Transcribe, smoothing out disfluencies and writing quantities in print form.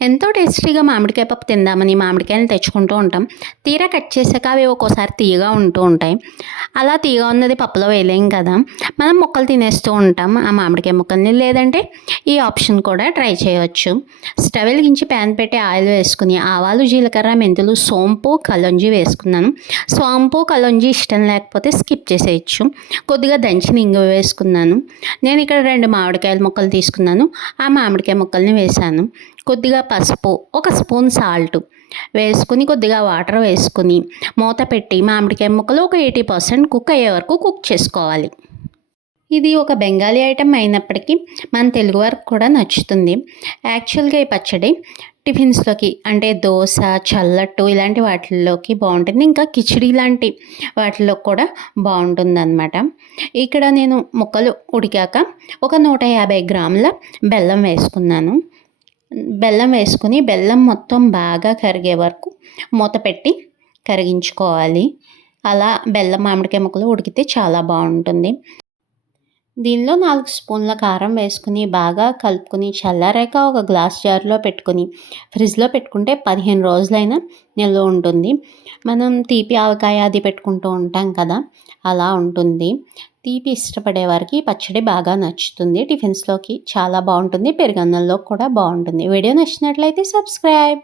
ఎంతో టేస్టీగా మామిడికాయ పప్పు తిందామని మామిడికాయలను తెచ్చుకుంటూ ఉంటాం. తీరా కట్ చేసాక అవి ఒక్కోసారి తీయగా ఉంటూ ఉంటాయి. అలా తీయగా ఉన్నది పప్పులో వేయలేం కదా! మనం ముక్కలు తినేస్తూ ఉంటాం ఆ మామిడికాయ ముక్కల్ని. లేదంటే ఈ ఆప్షన్ కూడా ట్రై చేయొచ్చు. స్టవ్ వెలిగించి ప్యాన్ పెట్టి ఆయిల్ వేసుకుని ఆవాలు, జీలకర్ర, మెంతులు, సోంపు, కలోంజి వేసుకున్నాను. సోంపు, కలోంజి ఇష్టం లేకపోతే స్కిప్ చేసేయచ్చు. కొద్దిగా దంచిన ఇంగువ వేసుకున్నాను. నేను ఇక్కడ 2 మామిడికాయల ముక్కలు తీసుకున్నాను. ఆ మామిడికాయ ముక్కల్ని వేశాను. కొద్దిగా పసుపు, ఒక స్పూన్ సాల్ట్ వేసుకుని కొద్దిగా వాటర్ వేసుకుని మూత పెట్టి మామిడికాయ ముక్కలు ఒక 80% కుక్ అయ్యే వరకు కుక్ చేసుకోవాలి. ఇది ఒక బెంగాలీ ఐటెం అయినప్పటికీ మన తెలుగు వారికి కూడా నచ్చుతుంది. యాక్చువల్గా ఈ పచ్చడి టిఫిన్స్లోకి అంటే దోశ, చల్లట్టు ఇలాంటి వాటిల్లోకి బాగుంటుంది. ఇంకా కిచిడి లాంటి వాటిలో కూడా బాగుంటుందన్నమాట. ఇక్కడ నేను ముక్కలు ఉడికాక ఒక 150 గ్రాముల బెల్లం వేసుకున్నాను. బెల్లం వేసుకుని బెల్లం మొత్తం బాగా కరిగే వరకు మూత పెట్టి కరిగించుకోవాలి. అలా బెల్లం మామిడికాయ ముక్కలు ఉడికితే చాలా బాగుంటుంది. దీనిలో 4 స్పూన్ల కారం వేసుకుని బాగా కలుపుకొని చల్లారాక ఒక గ్లాస్ జార్లో పెట్టుకొని ఫ్రిడ్జ్లో పెట్టుకుంటే 15 రోజులైనా నిల్వ ఉంటుంది. మనం తీపి ఆవకాయ అది పెట్టుకుంటూ ఉంటాం కదా, అలా ఉంటుంది. తీపి ఇష్టపడే వారికి పచ్చడి బాగా నచ్చుతుంది. టిఫిన్స్లోకి చాలా బాగుంటుంది. పెరుగన్నంలో కూడా బాగుంటుంది. వీడియో నచ్చినట్లయితే సబ్స్క్రైబ్.